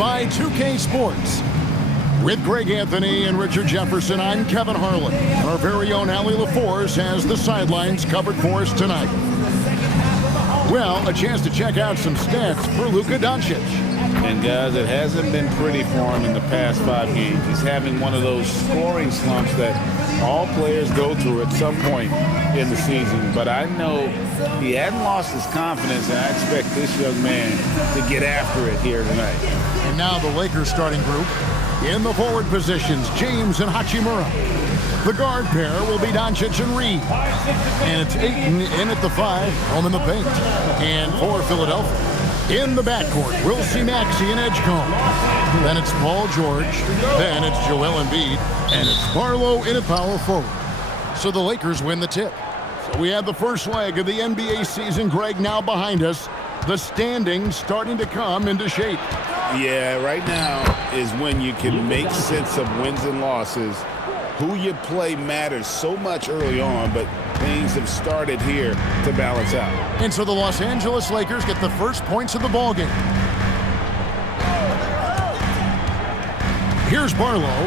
by 2K Sports. With Greg Anthony and Richard Jefferson, I'm Kevin Harlan. And our very own Allie LaForce has the sidelines covered for us tonight. Well, a chance to check out some stats for Luka Doncic. And guys, it hasn't been pretty for him in the past 5 games. He's having one of those scoring slumps that all players go through at some point in the season. But I know he hadn't lost his confidence, and I expect this young man to get after it here tonight. And now the Lakers starting group. In the forward positions, James and Hachimura. The guard pair will be Doncic and Reed. And it's Ayton in at the 5, home in the paint. And for Philadelphia, in the backcourt, we'll see Maxey and Edgecombe. Then it's Paul George. Then it's Joel Embiid. And it's Barlow in at power forward. So the Lakers win the tip. So we have the first leg of the NBA season, Greg, now behind us. The standings starting to come into shape. Yeah, right now is when you can make sense of wins and losses. Who you play matters so much early on, but things have started here to balance out. And so the Los Angeles Lakers get the first points of the ballgame. Here's Barlow.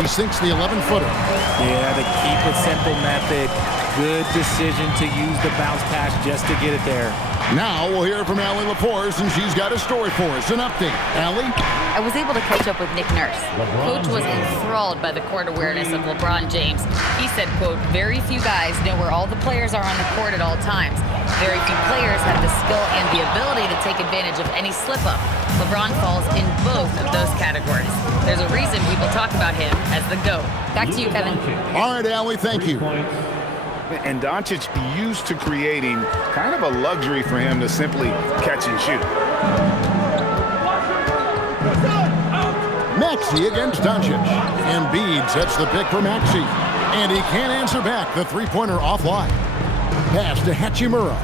He sinks the 11-footer. Yeah, the keep it simple method. Good decision to use the bounce pass just to get it there. Now we'll hear from Allie LaForce, and she's got a story for us. An update. Allie? I was able to catch up with Nick Nurse. Coach was enthralled by the court awareness of LeBron James. He said, quote, very few guys know where all the players are on the court at all times. Very few players have the skill and the ability to take advantage of any slip-up. LeBron falls in both of those categories. There's a reason people talk about him as the GOAT. Back to you, Kevin. All right, Allie, thank you. And Doncic used to creating kind of a luxury for him to simply catch and shoot. Maxey against Doncic. Embiid sets the pick for Maxey. And he can't answer back. The three-pointer offline. Pass to Hachimura.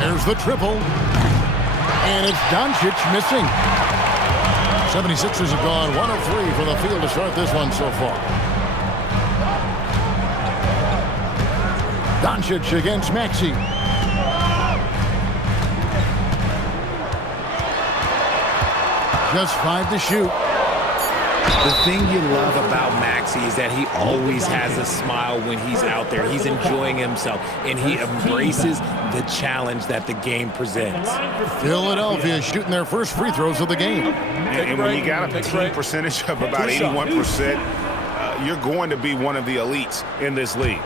There's the triple. And it's Doncic missing. 76ers have gone 1 of 3 for the field to start this one so far. Doncic against Maxey. Just 5 to shoot. The thing you love about Maxey is that he always has a smile when he's out there. He's enjoying himself, and he embraces the challenge that the game presents. Philadelphia shooting their first free throws of the game. And when you got a team percentage of about 81%, you're going to be one of the elites in this league.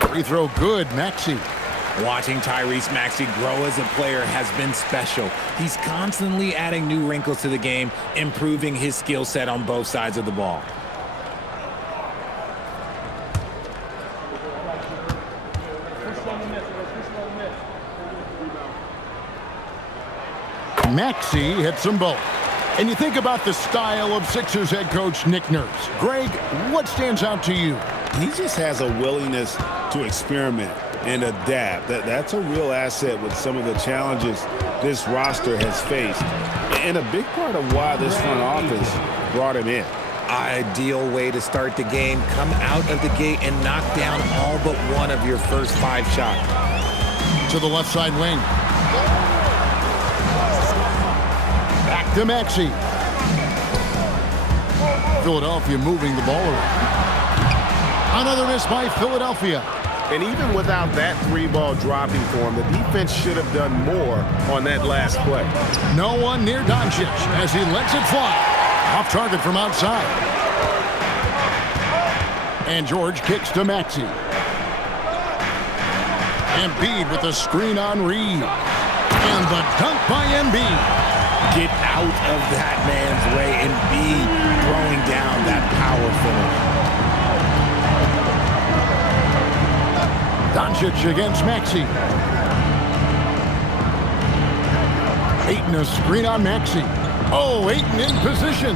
Free throw good, Maxey. Watching Tyrese Maxey grow as a player has been special. He's constantly adding new wrinkles to the game, improving his skill set on both sides of the ball. Maxey hits them both. And you think about the style of Sixers head coach Nick Nurse. Greg, what stands out to you? He just has a willingness to experiment and adapt. That's a real asset with some of the challenges this roster has faced. And a big part of why this front office brought him in. Ideal way to start the game. Come out of the gate and knock down all but one of your first 5 shots. To the left side wing. Back to Maxey. Philadelphia moving the ball around. Another miss by Philadelphia. And even without that 3-ball dropping for him, the defense should have done more on that last play. No one near Doncic as he lets it fly. Off target from outside. And George kicks to Maxey. Embiid with the screen on Reed. And the dunk by Embiid. Get out of that man's way. Embiid throwing down that power finish. Doncic against Maxey. Ayton a screen on Maxey. Oh, Ayton in position.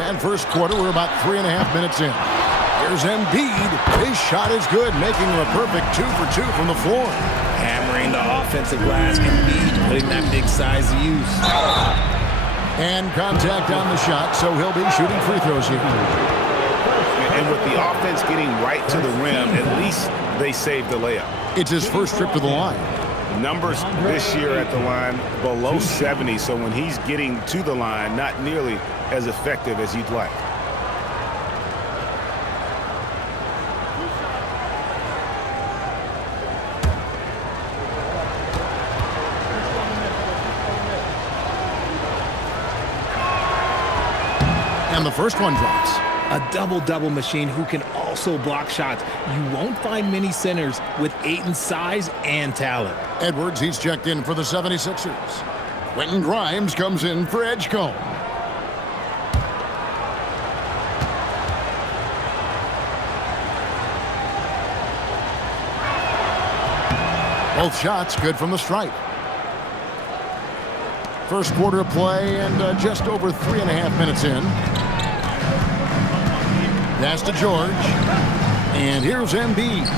And first quarter, we're about 3.5 minutes in. Here's Embiid. His shot is good, making him a perfect 2 for 2 from the floor. Hammering the offensive glass. Embiid putting that big size to use. And contact on the shot, so he'll be shooting free throws here. And with the offense getting right to the rim, at least they saved the layup. It's his first trip to the line. Numbers this year at the line below 70, so when he's getting to the line, not nearly as effective as you'd like. And the first one drops. A double-double machine who can also block shots. You won't find many centers with Ayton's size and talent. Edwards, he's checked in for the 76ers. Quentin Grimes comes in for Edgecombe. Both shots good from the stripe. First quarter of play and just over 3.5 minutes in. Pass to George. And here's Embiid.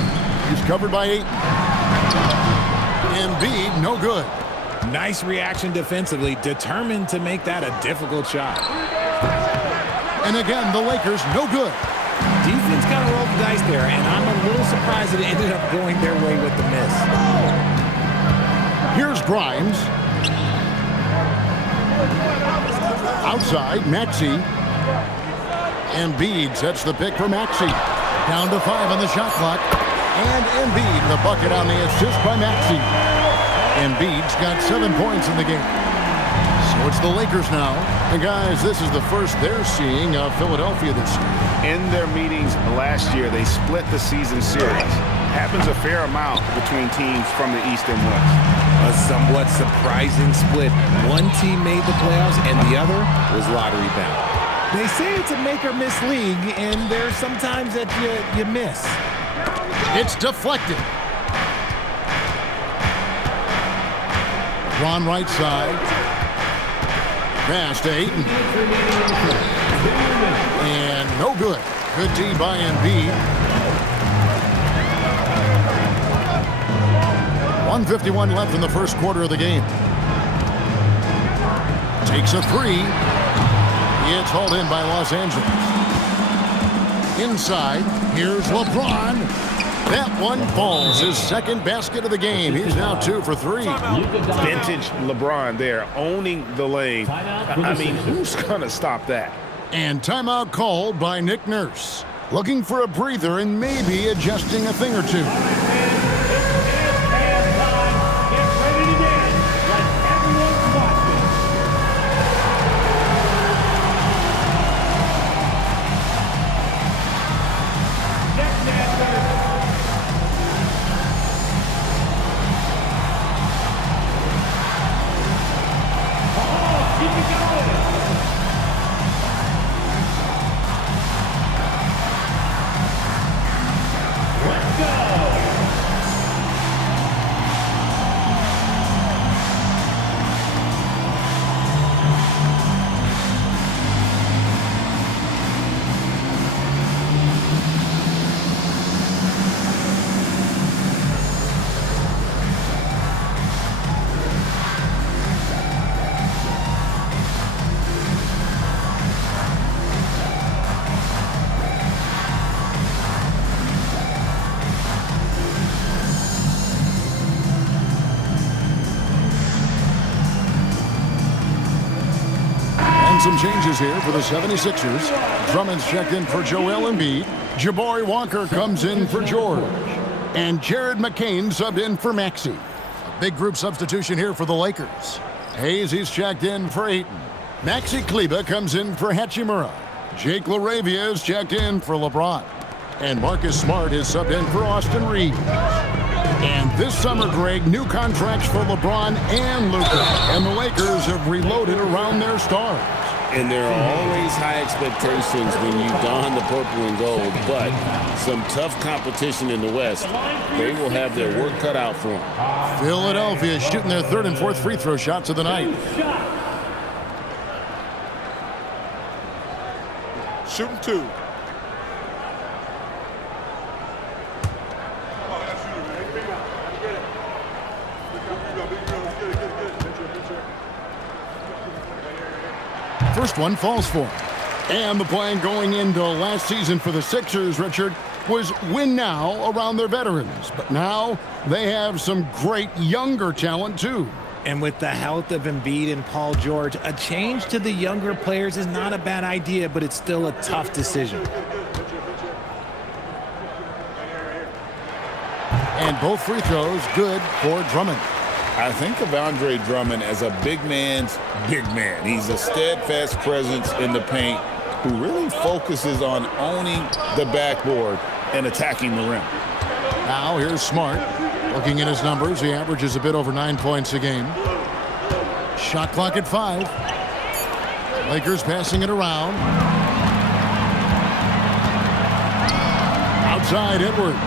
He's covered by Ayton. Embiid, no good. Nice reaction defensively, determined to make that a difficult shot. And again, the Lakers, no good. Defense got to roll the dice there, and I'm a little surprised that it ended up going their way with the miss. Here's Grimes. Outside, Maxey. Embiid sets the pick for Maxey. Down to 5 on the shot clock. And Embiid, the bucket on the assist by Maxey. Embiid's got 7 points in the game. So it's the Lakers now. And guys, this is the first they're seeing of Philadelphia this year. In their meetings last year, they split the season series. Happens a fair amount between teams from the East and West. A somewhat surprising split. One team made the playoffs and the other was lottery bound. They say it's a make-or-miss league, and there's sometimes that you miss. It's deflected. Ron right side. Pass to Ayton. And no good. Good D by Embiid. 1:51 left in the first quarter of the game. Takes a three. It's hauled in by Los Angeles. Inside, here's LeBron. That one falls. His second basket of the game. He's now 2 for 3. Vintage LeBron there, owning the lane. I mean, who's going to stop that? And timeout called by Nick Nurse. Looking for a breather and maybe adjusting a thing or two. Some changes here for the 76ers. Drummond's checked in for Joel Embiid. Jabari Walker comes in for George. And Jared McCain subbed in for Maxey. A big group substitution here for the Lakers. Hayes, he's checked in for Ayton. Maxi Kleber comes in for Hachimura. Jake LaRavia is checked in for LeBron. And Marcus Smart is subbed in for Austin Reeves. And this summer, Greg, new contracts for LeBron and Luka. And the Lakers have reloaded around their stars. And there are always high expectations when you don the purple and gold, but some tough competition in the West. They will have their work cut out for them. Philadelphia shooting their 3rd and 4th free throw shots of the night. Shooting 2. First one falls for him. And the plan going into last season for the Sixers, Richard, was win now around their veterans. But now they have some great younger talent, too. And with the health of Embiid and Paul George, a change to the younger players is not a bad idea, but it's still a tough decision. And both free throws good for Drummond. I think of Andre Drummond as a big man's big man. He's a steadfast presence in the paint who really focuses on owning the backboard and attacking the rim. Now here's Smart. Looking at his numbers, he averages a bit over 9 points a game. Shot clock at 5. Lakers passing it around. Outside Edwards.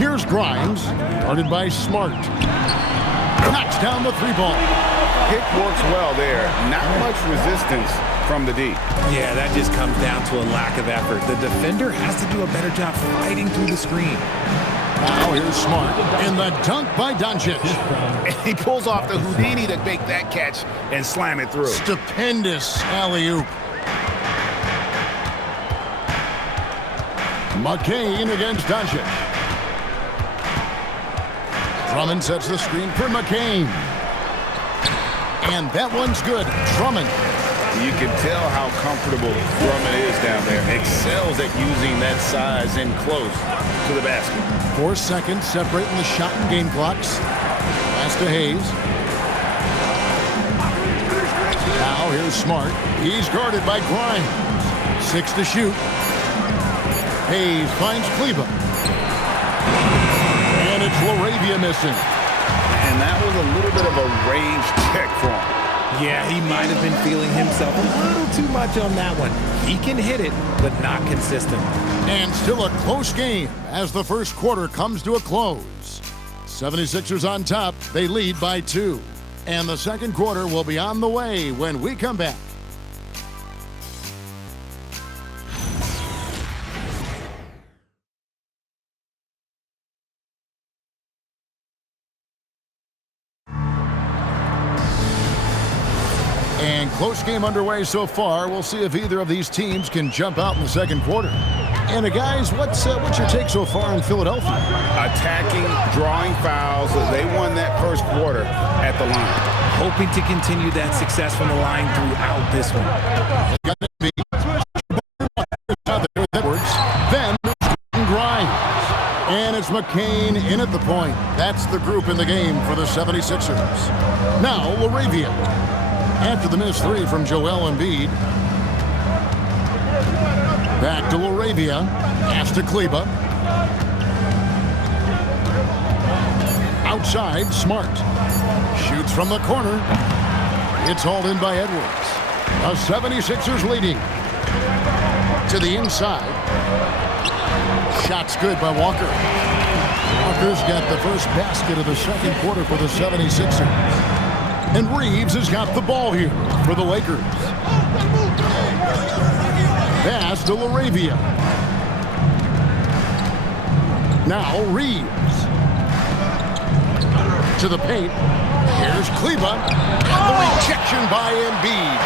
Here's Grimes, guarded by Smart. Knocks down the 3-ball. Pick works well there. Not much resistance from the D. Yeah, that just comes down to a lack of effort. The defender has to do a better job fighting through the screen. Now here's Smart, and the dunk by Doncic. And he pulls off the Houdini to make that catch and slam it through. Stupendous alley-oop. McCain against Doncic. Drummond sets the screen for McCain. And that one's good. Drummond. You can tell how comfortable Drummond is down there. Excels at using that size in close to the basket. 4 seconds separating the shot and game clocks. Pass to Hayes. Now here's Smart. He's guarded by Grimes. 6 to shoot. Hayes finds Kleba. And it's LaRavia missing. And that was a little bit of a range check for him. Yeah, he might have been feeling himself a little too much on that one. He can hit it, but not consistent. And still a close game as the first quarter comes to a close. 76ers on top. They lead by 2. And the second quarter will be on the way when we come back. And close game underway so far. We'll see if either of these teams can jump out in the second quarter. And guys, what's your take so far in Philadelphia? Attacking, drawing fouls. They won that first quarter at the line. Hoping to continue that success from the line throughout this one. Edwards, then Grimes. And it's McCain in at the point. That's the group in the game for the 76ers. Now LaRavia. After the missed 3 from Joel Embiid. Back to LaRavia. Pass to Kleba. Outside, Smart. Shoots from the corner. It's hauled in by Edwards. The 76ers leading. To the inside. Shot's good by Walker. Walker's got the first basket of the second quarter for the 76ers. And Reeves has got the ball here for the Lakers. Pass to LaRavia. Now Reeves. To the paint. Here's Kleba. And the rejection by Embiid.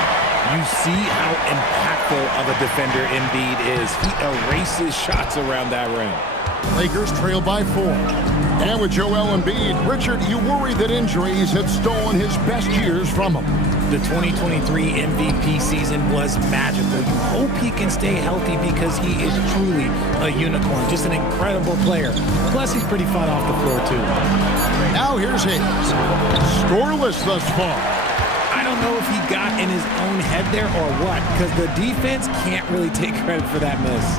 You see how impactful of a defender Embiid is. He erases shots around that rim. Lakers trail by 4. And with Joel Embiid, Richard, you worry that injuries have stolen his best years from him. The 2023 MVP season was magical. You hope he can stay healthy because he is truly a unicorn. Just an incredible player. Plus, he's pretty fun off the floor, too. Now here's Hayes. Scoreless thus far. I don't know if he got in his own head there or what, because the defense can't really take credit for that miss.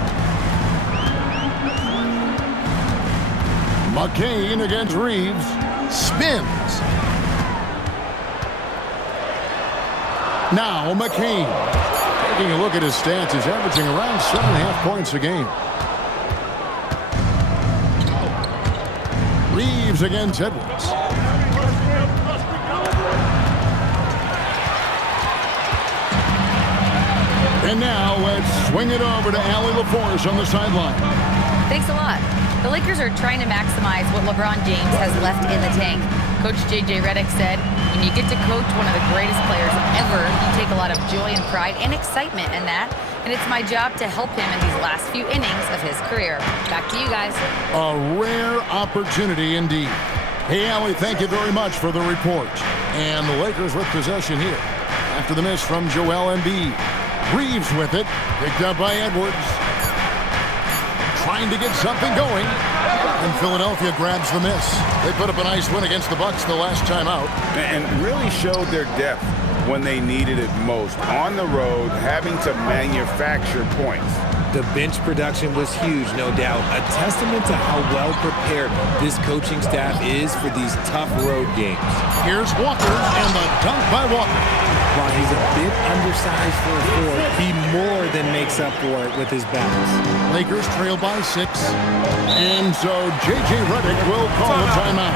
McCain against Reeves. Spins. Now McCain. Taking a look at his stats, he's averaging around 7.5 points a game. Reeves against Edwards. And now let's swing it over to Allie LaForce on the sideline. Thanks a lot. The Lakers are trying to maximize what LeBron James has left in the tank. Coach J.J. Redick said, when you get to coach one of the greatest players ever, you take a lot of joy and pride and excitement in that. And it's my job to help him in these last few innings of his career. Back to you guys. A rare opportunity indeed. Hey, Allie, thank you very much for the report. And the Lakers with possession here. After the miss from Joel Embiid. Reeves with it. Picked up by Edwards. Trying to get something going. And Philadelphia grabs the miss. They put up a nice win against the Bucks the last time out. And really showed their depth when they needed it most. On the road, having to manufacture points. The bench production was huge, no doubt. A testament to how well prepared this coaching staff is for these tough road games. Here's Walker and the dunk by Walker. While he's a bit undersized for a forward, he more than makes up for it with his bounce. Lakers trail by 6. And so J.J. Redick will call a timeout.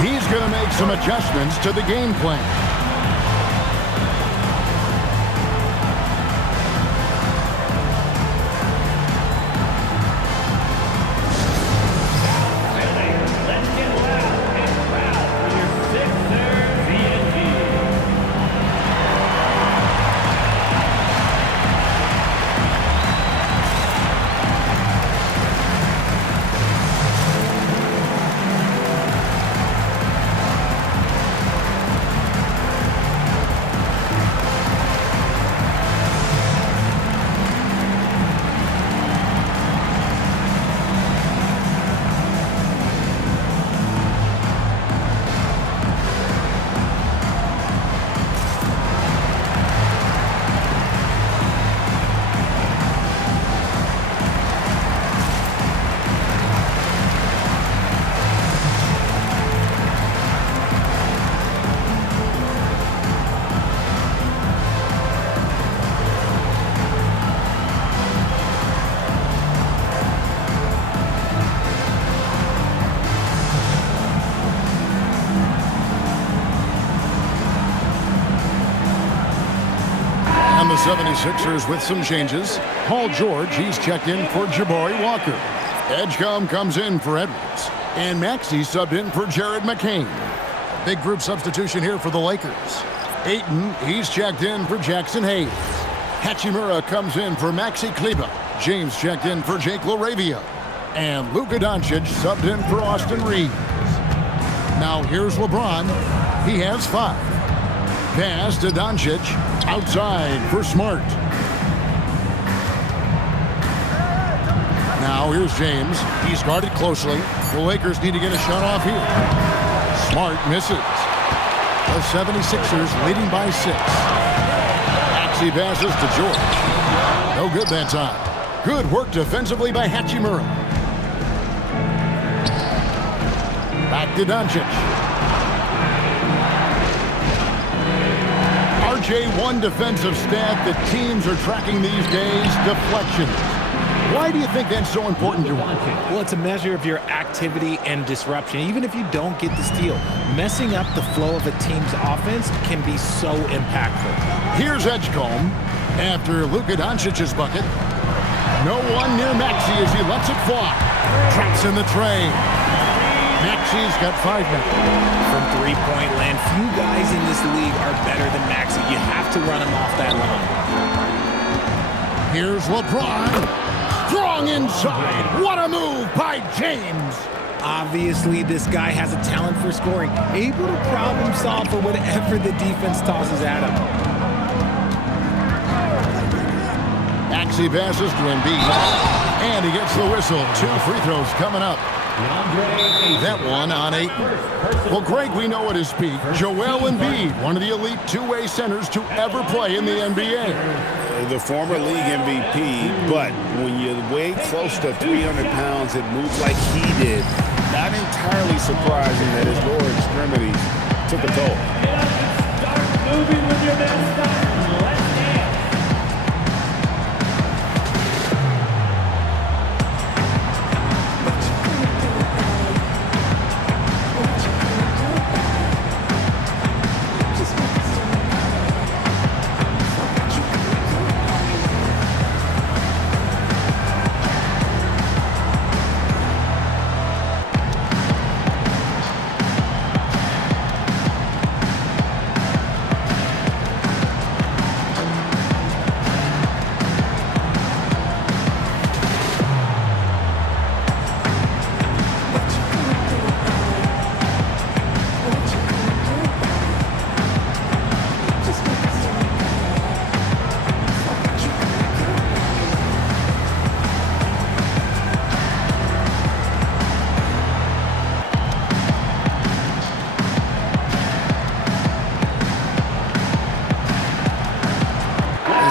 He's going to make some adjustments to the game plan. The 76ers with some changes. Paul George, he's checked in for Jabari Walker. Edgecombe comes in for Edwards. And Maxey subbed in for Jared McCain. Big group substitution here for the Lakers. Ayton, he's checked in for Jackson Hayes. Hachimura comes in for Maxi Kleber. James checked in for Jake LaRavia. And Luka Doncic subbed in for Austin Reeves. Now here's LeBron. He has 5. Pass to Doncic. Outside for Smart. Now here's James. He's guarded closely. The Lakers need to get a shot off here. Smart misses. The 76ers leading by 6. Maxey passes to George. No good that time. Good work defensively by Hachimura. Back to Doncic. RJ1 defensive stat that teams are tracking these days, deflections. Why do you think that's so important to watch? Well, it's a measure of your activity and disruption. Even if you don't get the steal, messing up the flow of a team's offense can be so impactful. Here's Edgecombe after Luka Doncic's bucket. No one near Maxey as he lets it fly. Traps in the tray. Maxey's got 5 now. From three-point land, few guys in this league are better than Maxey. You have to run him off that line. Here's LeBron. Strong inside. What a move by James. Obviously, this guy has a talent for scoring, able to problem solve for whatever the defense tosses at him. Maxey passes to Embiid. And he gets the whistle. 2 free throws coming up. That one on 8. Well, Greg, we know at his peak, Joel Embiid, one of the elite two-way centers to ever play in the NBA. The former league MVP, but when you weigh close to 300 pounds and move like he did, not entirely surprising that his lower extremities took a toll. Start moving with your mascot.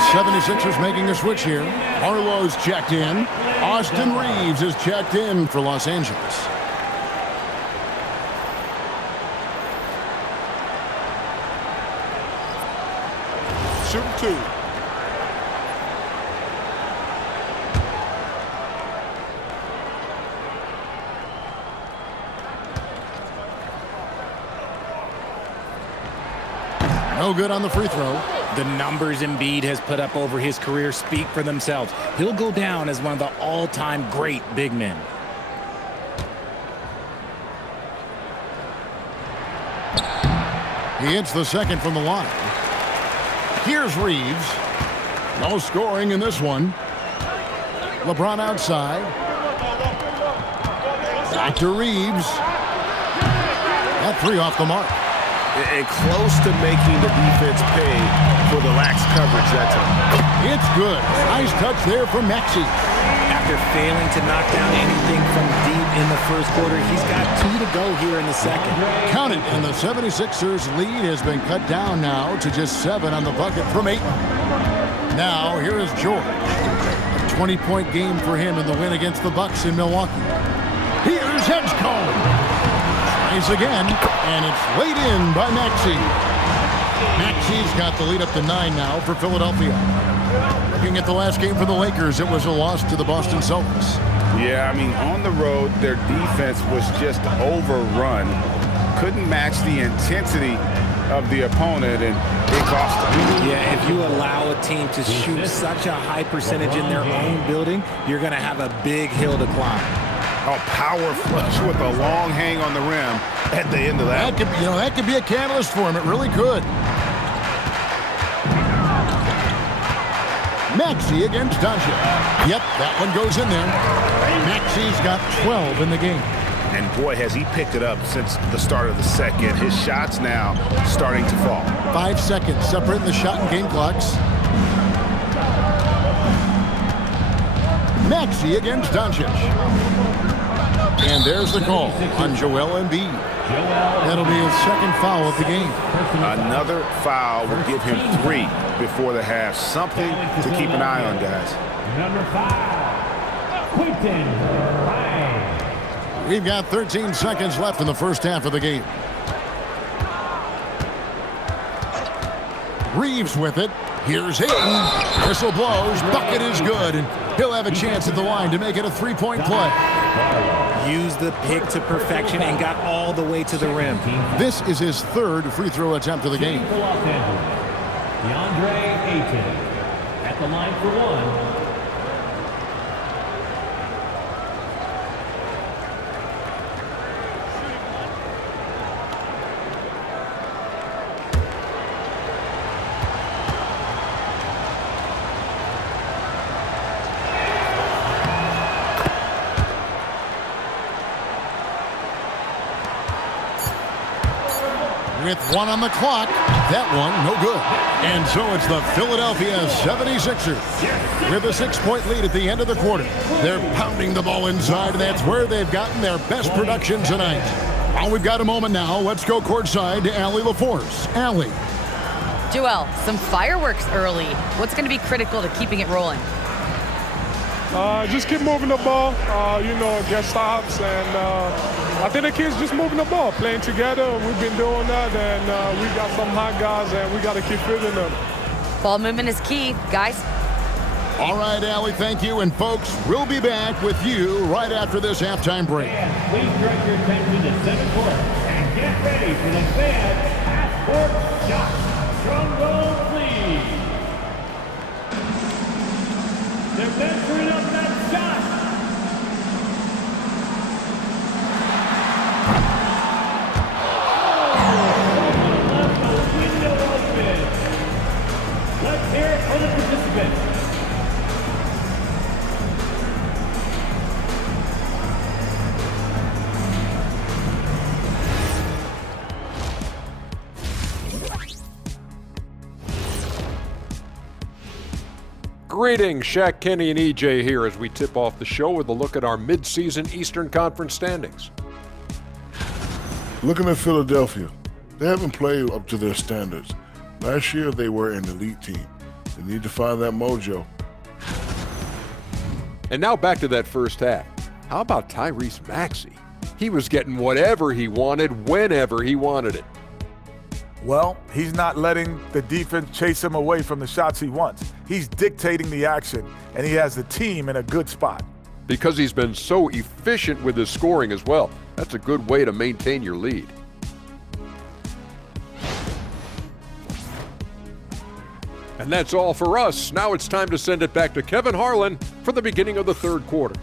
76ers making a switch here. Harlow's checked in. Austin Reeves is checked in for Los Angeles. Shooting 2. No good on the free throw. The numbers Embiid has put up over his career speak for themselves. He'll go down as one of the all-time great big men. He hits the second from the line. Here's Reeves. No scoring in this one. LeBron outside. Back to Reeves. That three off the mark. And close to making the defense pay for the lax coverage that time. It's good. Nice touch there from Maxey. After failing to knock down anything from deep in the first quarter, he's got 2 to go here in the second. Count it, and the 76ers lead has been cut down now to just 7 on the bucket from 8. Now, here is George. A 20-point game for him in the win against the Bucks in Milwaukee. Here's Hedgecombe. Tries again, and it's laid in by Maxey. Maxey's got the lead up to 9 now for Philadelphia. Looking at the last game for the Lakers, it was a loss to the Boston Celtics. Yeah, I mean, on the road, their defense was just overrun. Couldn't match the intensity of the opponent, and it cost them. Yeah, if you allow a team to shoot such a high percentage in their own building, you're going to have a big hill to climb. A power flush with a long hang on the rim at the end of that. That could be a catalyst for him. It really could. Maxey against Doncic. Yep, that one goes in there. Maxey's got 12 in the game. And boy, has he picked it up since the start of the second. His shots now starting to fall. 5 seconds separating the shot and game clocks. Maxey against Doncic. And there's the call on Joel Embiid. That'll be his second foul of the game. Another foul will give him 3 before the half. Something to keep an eye on, guys. Number 5, Quentin Grimes. We've got 13 seconds left in the first half of the game. Reeves with it. Here's Hayden. Whistle blows. Bucket is good. And he'll have a chance at the line to make it a 3-point play. Used the pick to perfection and got all the way to the rim. This is his 3rd free throw attempt of the game. For Los Angeles, DeAndre Ayton at the line for 1. With 1 on the clock, that one no good. And so it's the Philadelphia 76ers with a 6-point lead at the end of the quarter. They're pounding the ball inside, and that's where they've gotten their best production tonight. Well, we've got a moment now. Let's go courtside to Allie LaForce. Allie. Joel, some fireworks early. What's going to be critical to keeping it rolling? Just keep moving the ball, get stops, and I think the kids just moving the ball, playing together. We've been doing that, and we got some hot guys, and we got to keep feeding them. Ball movement is key, guys. All right, Allie, thank you. And, folks, we'll be back with you right after this halftime break. And please direct your attention to center court and get ready for the fan half-court shot. Drum roll, please. They're measuring up that shot. Left the window open. Let's hear it for the participants. Greetings, Shaq Kenny and EJ here as we tip off the show with a look at our midseason Eastern Conference standings. Looking at Philadelphia, they haven't played up to their standards. Last year, they were an elite team. They need to find that mojo. And now back to that first half. How about Tyrese Maxey? He was getting whatever he wanted, whenever he wanted it. Well, he's not letting the defense chase him away from the shots he wants. He's dictating the action, and he has the team in a good spot. Because he's been so efficient with his scoring as well. That's a good way to maintain your lead. And that's all for us. Now it's time to send it back to Kevin Harlan for the beginning of the third quarter.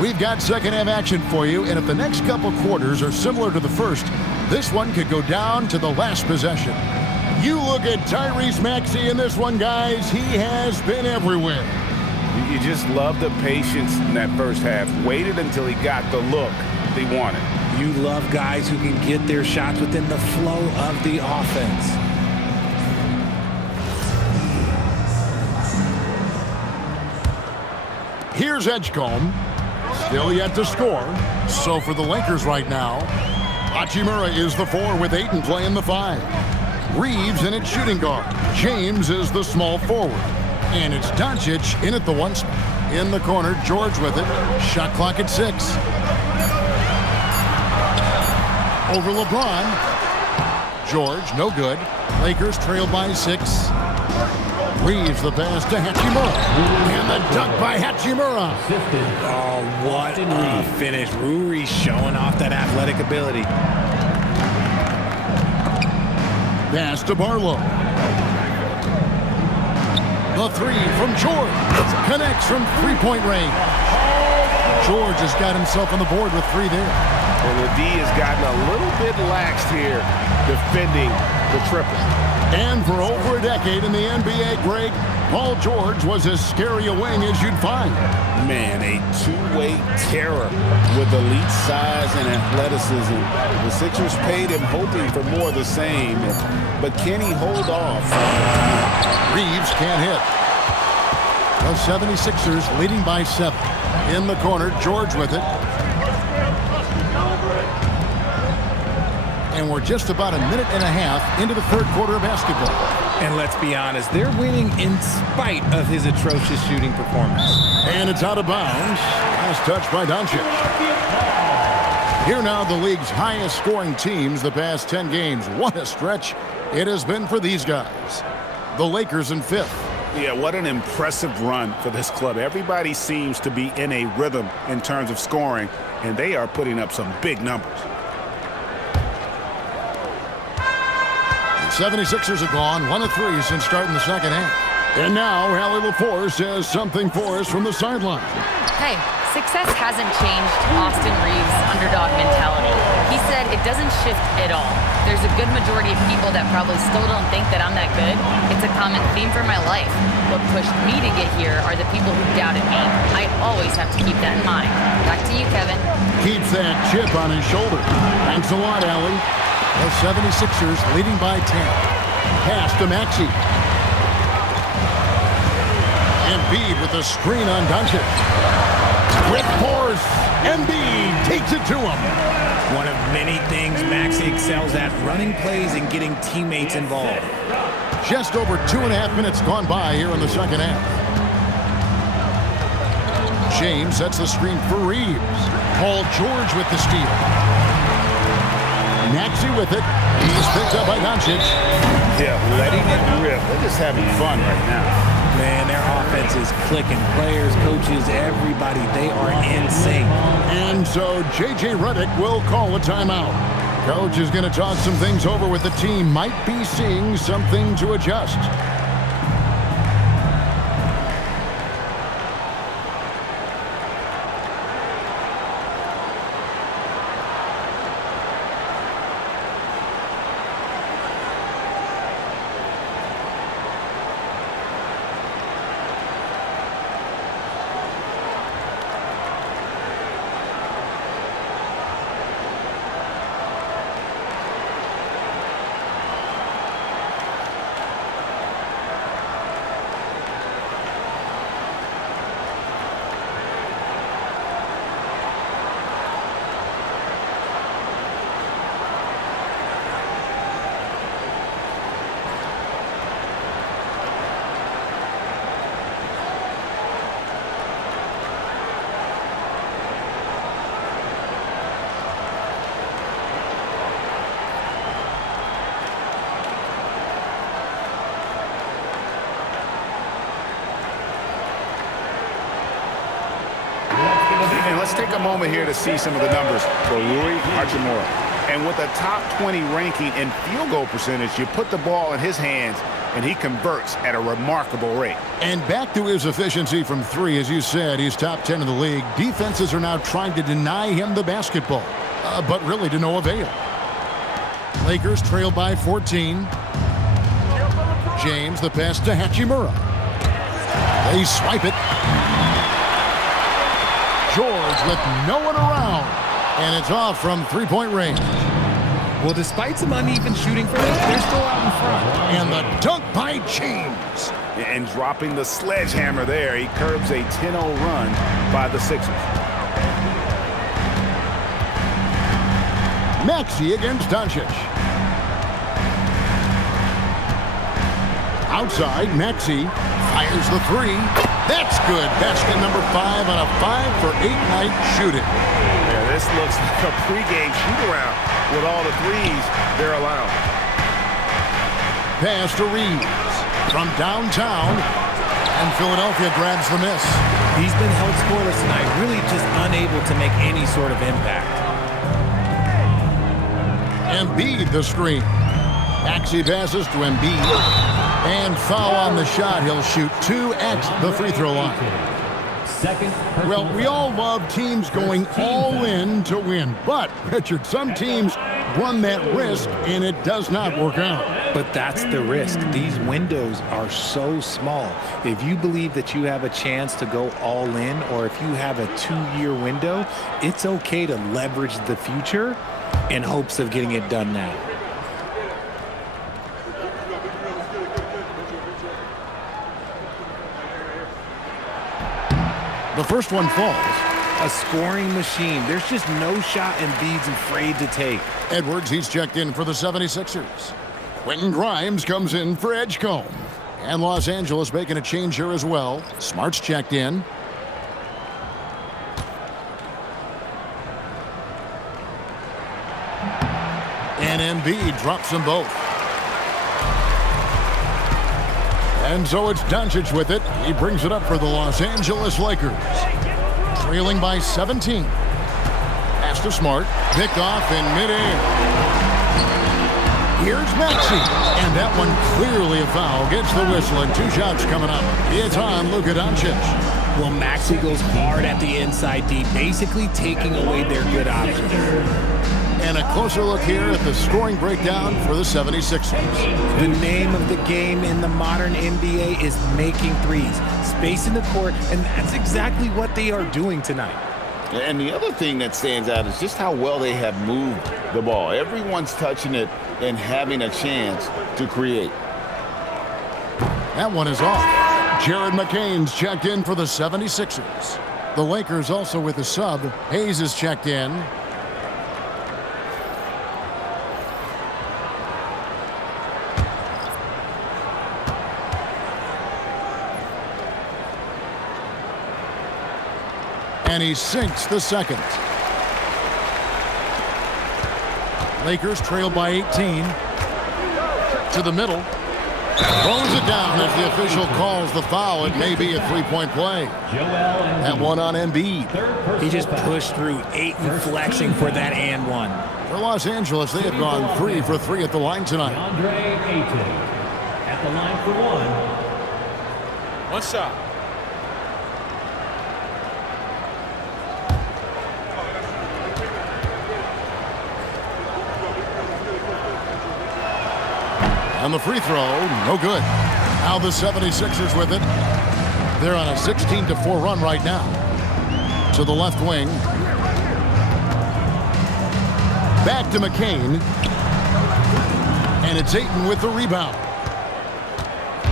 We've got second half action for you, and if the next couple quarters are similar to the first, this one could go down to the last possession. You look at Tyrese Maxey in this one, guys. He has been everywhere. You just love the patience in that first half. Waited until he got the look he wanted. You love guys who can get their shots within the flow of the offense. Here's Edgecombe. Still yet to score. So for the Lakers right now, Hachimura is the 4 with 8 in play in the 5. Reeves in at shooting guard. James is the small forward. And it's Doncic in at the 1 spot. In the corner, George with it. Shot clock at 6. Over LeBron. George, no good. Lakers trail by 6. Reeves the pass to Hachimura. And the dunk by Hachimura. Oh, what a finish. Ruri showing off that athletic ability. Pass to Barlow. The 3 from George. Connects from three-point range. George has got himself on the board with 3 there. And the D has gotten a little bit laxed here defending the triple. And for over a decade in the NBA, Greg, Paul George was as scary a wing as you'd find. Man, a two-way terror with elite size and athleticism. The Sixers paid him hoping for more of the same, but can he hold off? Reeves can't hit. The 76ers leading by 7. In the corner, George with it. And we're just about a minute and a half into the third quarter of basketball. And let's be honest, they're winning in spite of his atrocious shooting performance. And it's out of bounds. Last touch by Doncic. Here now, the league's highest scoring teams the past 10 games. What a stretch it has been for these guys. The Lakers in 5th. Yeah, what an impressive run for this club. Everybody seems to be in a rhythm in terms of scoring, and they are putting up some big numbers. 76ers have gone 1 of 3 since starting the second half. And now, Allie LaForce says something for us from the sideline. Hey, success hasn't changed Austin Reeves' underdog mentality. He said it doesn't shift at all. There's a good majority of people that probably still don't think that I'm that good. It's a common theme for my life. What pushed me to get here are the people who doubted me. I always have to keep that in mind. Back to you, Kevin. Keeps that chip on his shoulder. Thanks a lot, Allie. The 76ers leading by 10. Pass to Maxey. Embiid with a screen on Doncic. With force, Embiid takes it to him. One of many things Maxey excels at, running plays and getting teammates involved. Just over 2.5 minutes gone by here in the second half. James sets the screen for Reeves. Paul George with the steal. Maxey with it. He's picked up by Doncic. Yeah, letting it rip. They're just having fun right now. Man, their offense is clicking. Players, coaches, everybody, they are in sync. And so J.J. Redick will call a timeout. Coach is going to talk some things over with the team. Might be seeing something to adjust. let's take a moment here to see some of the numbers for Rui Hachimura. And with a top 20 ranking in field goal percentage, you put the ball in his hands, and he converts at a remarkable rate. And back to his efficiency from three, as you said, he's top 10 in the league. Defenses are now trying to deny him the basketball, but really to no avail. Lakers trail by 14. James, the pass to Hachimura. They swipe it. George with no one around, and it's off from three-point range. Well, despite some uneven shooting for them, they're still out in front. And the dunk by James. And dropping the sledgehammer there, he curbs a 10-0 run by the Sixers. Maxey against Doncic. Outside, Maxey fires the three. That's good. Basket number 5 on a 5-for-8 night shooting. Yeah, this looks like a pregame shoot-around with all the threes they're allowed. Pass to Reeves from downtown, and Philadelphia grabs the miss. He's been held scoreless tonight, really just unable to make any sort of impact. Embiid the screen. Maxey passes to Embiid. And foul on the shot. He'll shoot 2 at the free throw line. Well, we all love teams going all in to win. But, Richard, some teams run that risk, and it does not work out. But that's the risk. These windows are so small. If you believe that you have a chance to go all in, or if you have a 2-year window, it's okay to leverage the future in hopes of getting it done now. The first one falls. A scoring machine. There's just no shot Embiid's afraid to take. Edwards, he's checked in for the 76ers. Quentin Grimes comes in for Edgecombe. And Los Angeles making a change here as well. Smart's checked in. And Embiid drops them both. And so it's Doncic with it. He brings it up for the Los Angeles Lakers. Trailing by 17. Pass to Smart. Picked off in midair. Here's Maxey. And that one clearly a foul. Gets the whistle, and 2 shots coming up. It's on Luka Doncic. Well, Maxey goes hard at the inside D, basically taking away their good options. And a closer look here at the scoring breakdown for the 76ers. The name of the game in the modern NBA is making threes, spacing the court, and that's exactly what they are doing tonight. And the other thing that stands out is just how well they have moved the ball. Everyone's touching it and having a chance to create. That one is off. Jared McCain's checked in for the 76ers. The Lakers also with a sub. Hayes is checked in. And he sinks the second. Lakers trail by 18. To the middle. Throws it down as the official calls the foul. It may be a 3-point play. That one on Embiid. He just pushed through 8 and flexing for that and one. For Los Angeles, they have gone 3 for 3 at the line tonight. DeAndre Ayton at the line for one. One shot. And the free throw, no good. Now the 76ers with it. They're on a 16-4 run right now. To the left wing. Back to McCain. And it's Ayton with the rebound.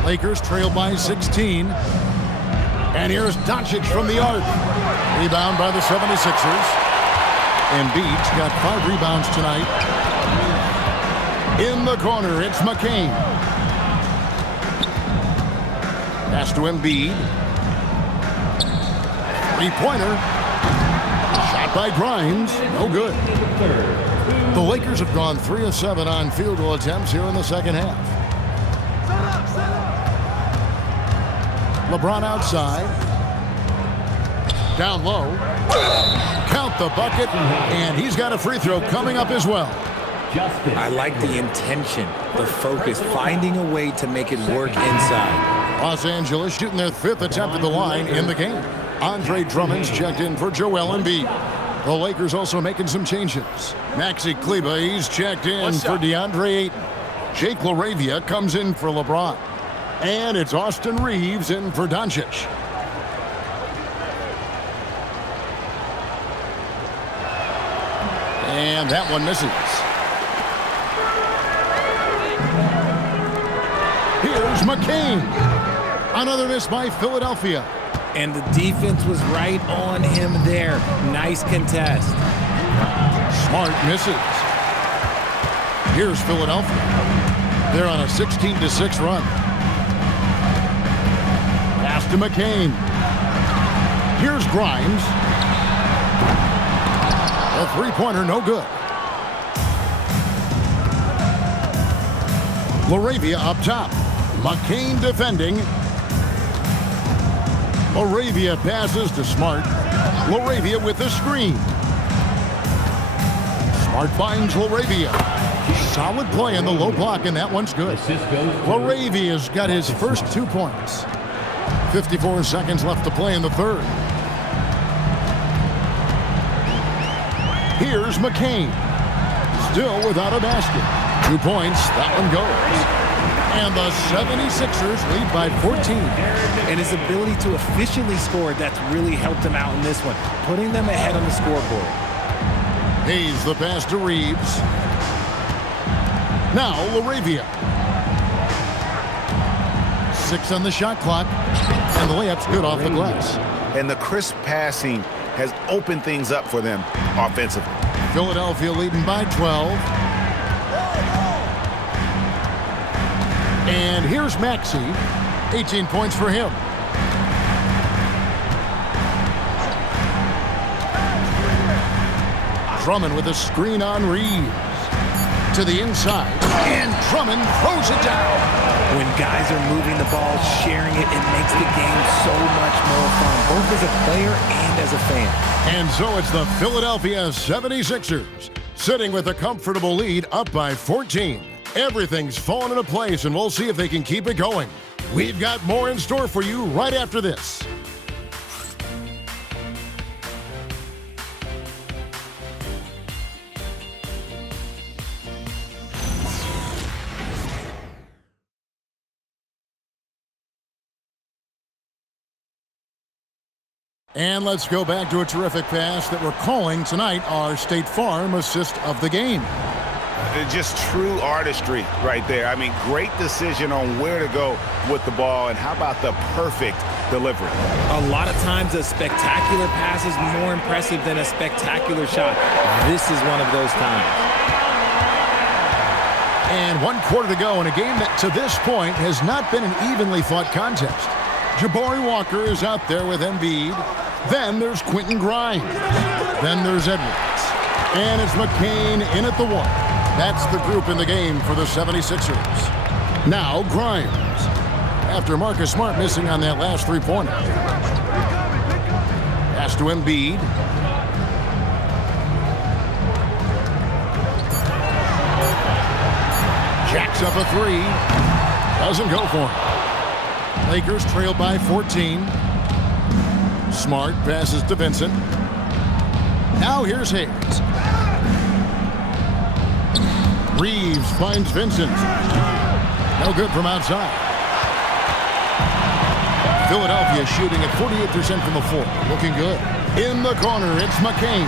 Lakers trail by 16. And here's Doncic from the arc. Rebound by the 76ers. Embiid's got 5 rebounds tonight. In the corner, it's McCain. Pass to Embiid. 3-pointer. Shot by Grimes. No good. The Lakers have gone 3 of 7 on field goal attempts here in the second half. LeBron outside. Down low. Count the bucket, and he's got a free throw coming up as well. I like the intention, the focus, finding a way to make it work inside. Los Angeles shooting their 5th attempt at the line in the game. Andre Drummond's checked in for Joel Embiid. The Lakers also making some changes. Maxi Kleber, he's checked in for DeAndre Ayton. Jake LaRavia comes in for LeBron. And it's Austin Reeves in for Doncic. And that one misses. Here's McCain. Another miss by Philadelphia. And the defense was right on him there. Nice contest. Smart misses. Here's Philadelphia. They're on a 16-6 run. Pass to McCain. Here's Grimes. A three-pointer, no good. LaRavia up top. McCain defending. LaRavia passes to Smart. LaRavia with the screen. Smart finds LaRavia. Solid play in the low block, and that one's good. LaRavia's got his first 2 points. 54 seconds left to play in the third. Here's McCain. Still without a basket. 2 points. That one goes. And the 76ers lead by 14. And his ability to efficiently score, that's really helped him out in this one, putting them ahead on the scoreboard. Hayes the pass to Reeves. Now LaRavia. 6 on the shot clock. And the layup's good off the glass. And the crisp passing has opened things up for them offensively. Philadelphia leading by 12. And here's Maxey. 18 points for him. Drummond with a screen on Reeves. To the inside. And Drummond throws it down. When guys are moving the ball, sharing it, it makes the game so much more fun, both as a player and as a fan. And so it's the Philadelphia 76ers sitting with a comfortable lead up by 14. Everything's fallen into place, and we'll see if they can keep it going. We've got more in store for you right after this. And let's go back to a terrific pass that we're calling tonight our State Farm assist of the game. Just true artistry right there. I mean, great decision on where to go with the ball, and how about the perfect delivery? A lot of times a spectacular pass is more impressive than a spectacular shot. This is one of those times. And 1 quarter to go in a game that to this point has not been an evenly fought contest. Jabari Walker is out there with Embiid. Then there's Quentin Grimes. Then there's Edwards. And it's McCain in at the 1. That's the group in the game for the 76ers. Now Grimes. After Marcus Smart missing on that last three-pointer. Pass to Embiid. Jacks up a 3. Doesn't go for it. Lakers trail by 14. Smart passes to Vincent. Now here's Hayes. Reeves finds Vincent. No good from outside. Philadelphia shooting at 48% from the floor. Looking good. In the corner, it's McCain.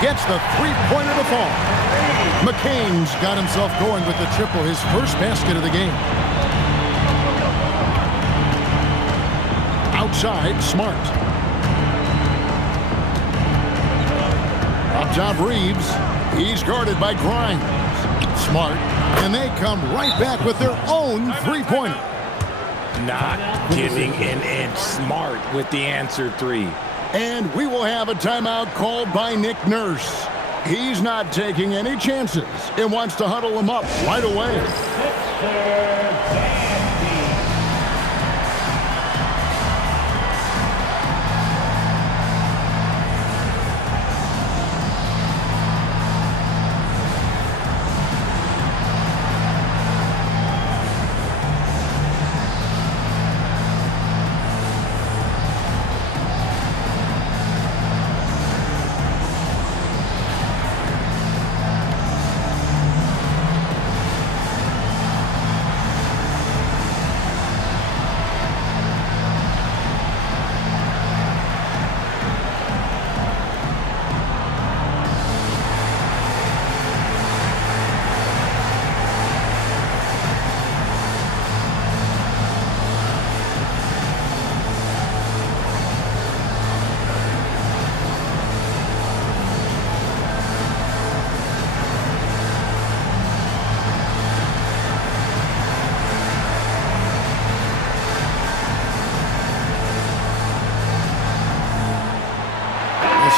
Gets the three-pointer to fall. McCain's got himself going with the triple, his first basket of the game. Outside, Smart. Up top, Reeves. He's guarded by Grimes. Smart. And they come right back with their own three-pointer. Not giving an inch. Smart with the answer 3. And we will have a timeout called by Nick Nurse. He's not taking any chances and wants to huddle them up right away.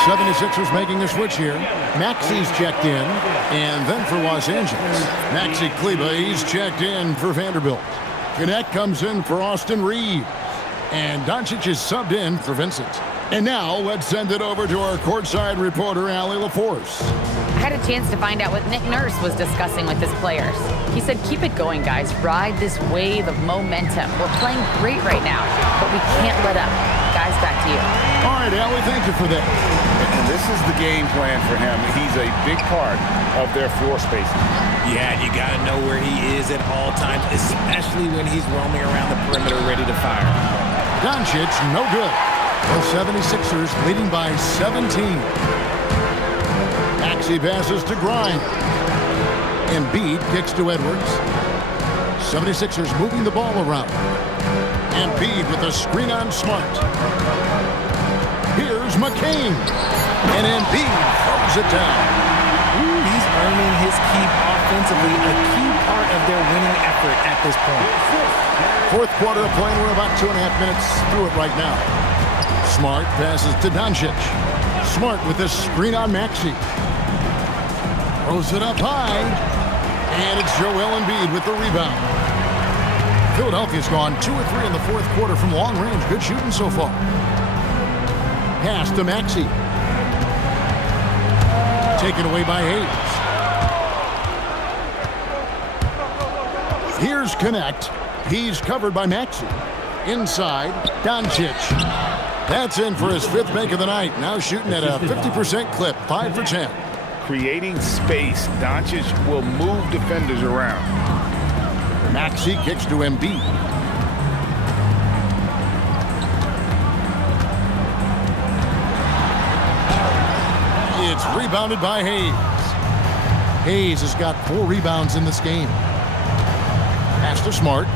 76ers making a switch here. Maxi's checked in, and then for Los Angeles, Maxi Kleber, he's checked in for Vanderbilt. Gannett comes in for Austin Reeves, and Doncic is subbed in for Vincent. And now let's send it over to our courtside reporter, Allie LaForce. I had a chance to find out what Nick Nurse was discussing with his players. He said, keep it going, guys. Ride this wave of momentum. We're playing great right now, but we can't let up. Guys, back to you. All right, Allie, thank you for that. And this is the game plan for him. He's a big part of their floor spacing. Yeah, you got to know where he is at all times, especially when he's roaming around the perimeter ready to fire. Doncic, no good. The 76ers leading by 17. Maxey passes to Grimes. Embiid kicks to Edwards. 76ers moving the ball around. Embiid with a screen on Smart. Here's McCain. And Embiid throws it down. He's earning his keep offensively, a key part of their winning effort at this point. Fourth quarter of play, we're about 2.5 minutes through it right now. Smart passes to Doncic. Smart with a screen on Maxey. Throws it up high. And it's Joel Embiid with the rebound. Philadelphia's gone 2 or 3 in the fourth quarter from long range. Good shooting so far. Pass to Maxey. Taken away by Hayes. Here's Connect. He's covered by Maxey. Inside, Doncic. That's in for his 5th make of the night. Now shooting at a 50% clip, 5 for 10. Creating space, Doncic will move defenders around. Maxey kicks to Embiid. It's rebounded by Hayes. Hayes has got 4 rebounds in this game. Pass to Smart.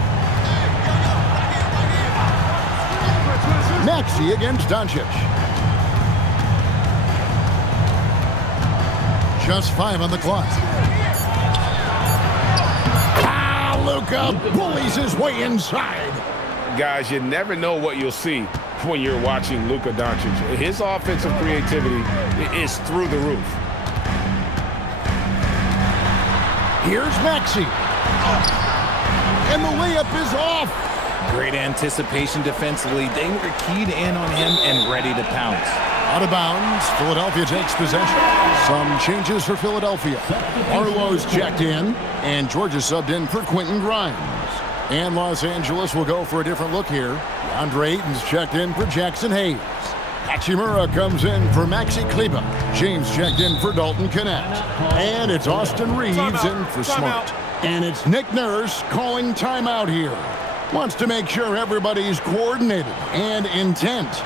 Maxey against Doncic. Just 5 on the clock. Luka bullies his way inside. Guys, you never know what you'll see when you're watching Luka Doncic. His offensive creativity is through the roof. Here's Maxey. And the layup is off. Great anticipation defensively. They were keyed in on him and ready to pounce. Out of bounds, Philadelphia takes possession. Some changes for Philadelphia. Arlo's checked in, and Georgia subbed in for Quentin Grimes. And Los Angeles will go for a different look here. Andre Ayton's checked in for Jackson Hayes. Hachimura comes in for Maxi Kleber. James checked in for Dalton Connect. And it's Austin Reeves in for Smart. And it's Nick Nurse calling timeout here. Wants to make sure everybody's coordinated and intent.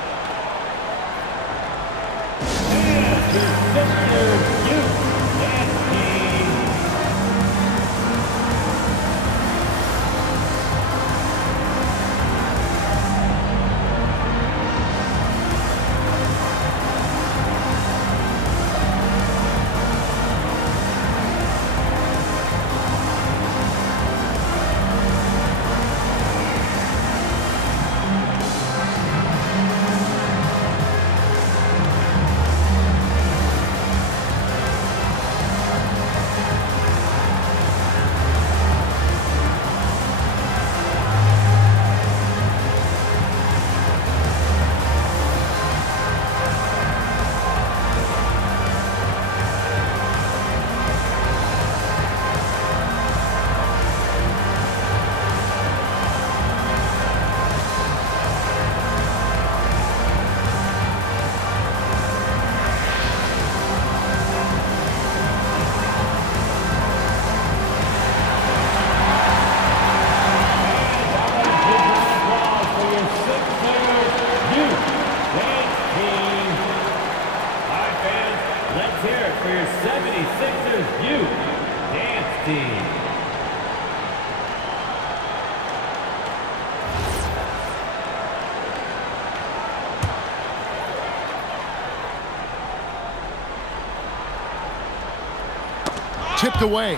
Tipped away.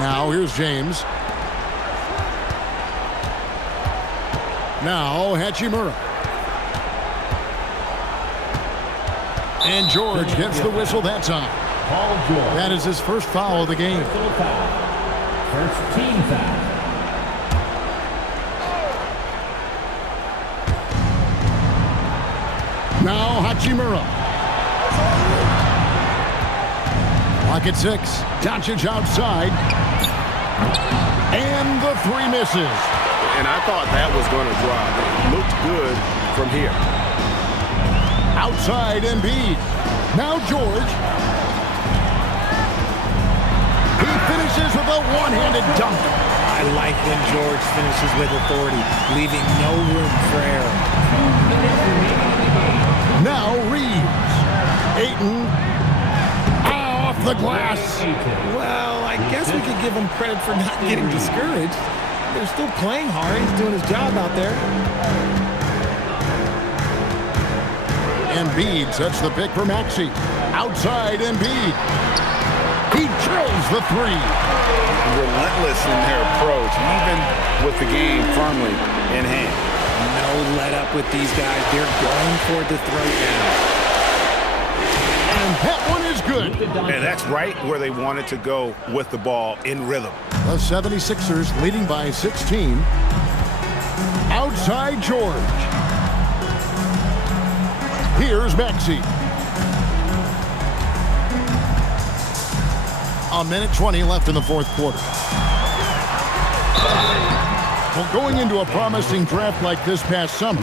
Now here's James. Now Hachimura. And George gets the whistle that time. Paul George. That is his first foul of the game. Personal foul. First team foul. Now Hachimura. Lock at 6. Doncic outside. And the 3 misses. And I thought that was going to drop. It looked good from here. Outside Embiid. Now George. He finishes with a one-handed dunk. I like when George finishes with authority, leaving no room for error. Now Reeves. Ayton. Off the glass. Well, I guess we could give him credit for not getting discouraged. They're still playing hard. He's doing his job out there. Embiid sets the pick for Maxey. Outside Embiid. He drills the 3. Relentless in their approach, even with the game firmly in hand. No let up with these guys. They're going for the throat now. And that one is good. And that's right where they wanted to go with the ball in rhythm. The 76ers leading by 16. Outside George. Here's Maxey. A minute 20 left in the fourth quarter. Well, going into a promising draft like this past summer,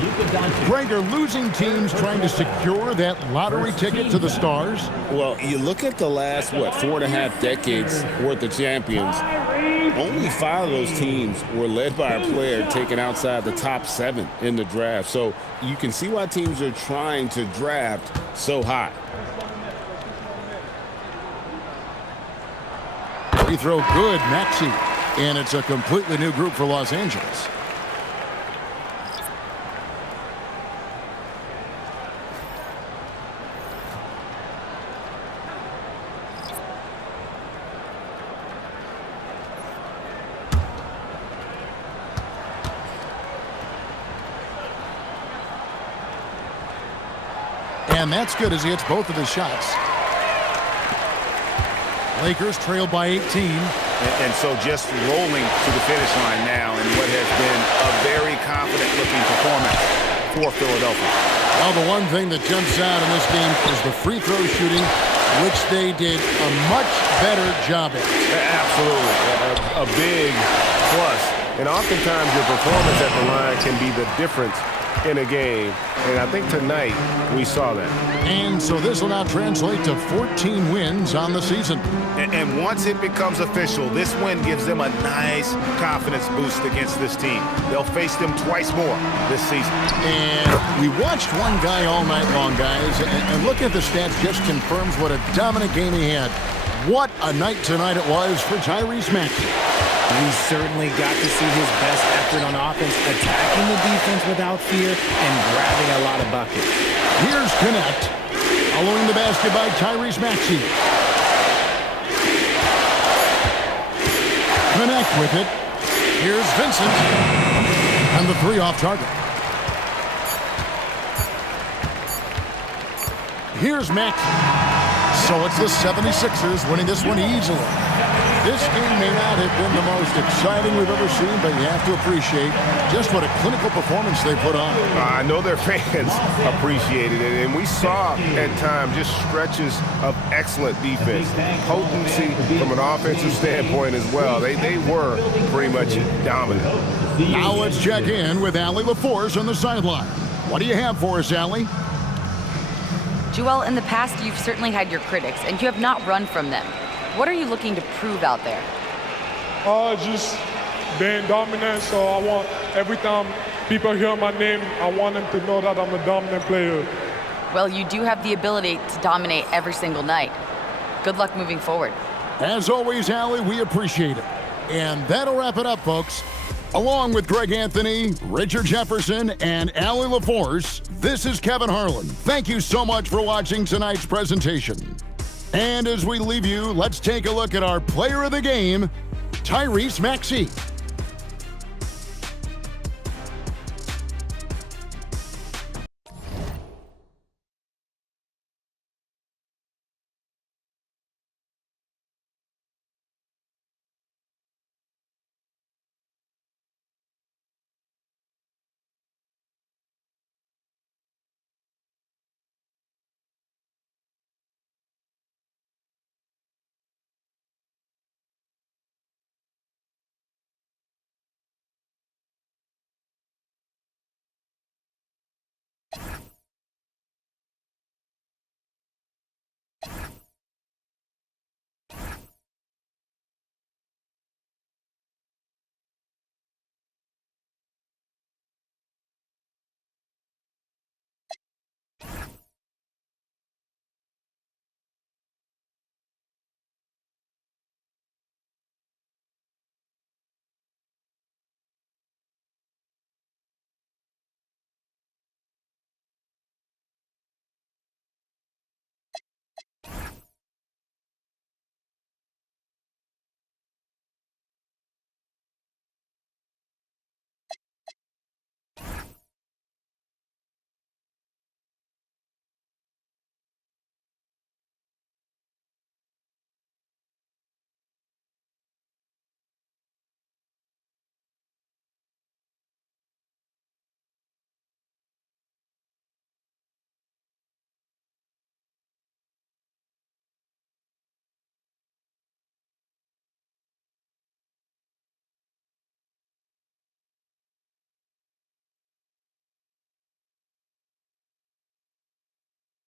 Greg, are losing teams trying to secure that lottery ticket to the stars? Well, you look at the last, 4.5 decades worth of champions, only 5 of those teams were led by a player taken outside the top 7 in the draft. So you can see why teams are trying to draft so high. Free throw good, Maxey. And it's a completely new group for Los Angeles. And that's good as he hits both of his shots. Lakers trail by 18. And so just rolling to the finish line now in what has been a very confident-looking performance for Philadelphia. Well, the one thing that jumps out in this game is the free throw shooting, which they did a much better job at. Absolutely. A big plus. And oftentimes your performance at the line can be the difference in a game. And I think tonight we saw that. And so this will now translate to 14 wins on the season. And once it becomes official, this win gives them a nice confidence boost against this team. They'll face them twice more this season. And we watched one guy all night long, guys. And looking at the stats just confirms what a dominant game he had. What a night tonight it was for Tyrese Maxey. We certainly got to see his best effort on offense, attacking the defense without fear and grabbing a lot of buckets. Here's Connect, following the basket by Tyrese Maxey. Connect with it. Here's Vincent. And the 3 off target. Here's Maxey. So it's the 76ers winning this one easily. This game may not have been the most exciting we've ever seen, but you have to appreciate just what a clinical performance they put on. I know their fans appreciated it, and we saw at times just stretches of excellent defense, potency from an offensive standpoint as well. They were pretty much dominant. Now let's check in with Allie LaForce on the sideline. What do you have for us, Allie? Joel, in the past, you've certainly had your critics, and you have not run from them. What are you looking to prove out there? Just being dominant. So I want every time people hear my name, I want them to know that I'm a dominant player. Well, you do have the ability to dominate every single night. Good luck moving forward. As always, Allie, we appreciate it. And that'll wrap it up, folks. Along with Greg Anthony, Richard Jefferson, and Allie LaForce, this is Kevin Harlan. Thank you so much for watching tonight's presentation. And as we leave you, let's take a look at our player of the game, Tyrese Maxey.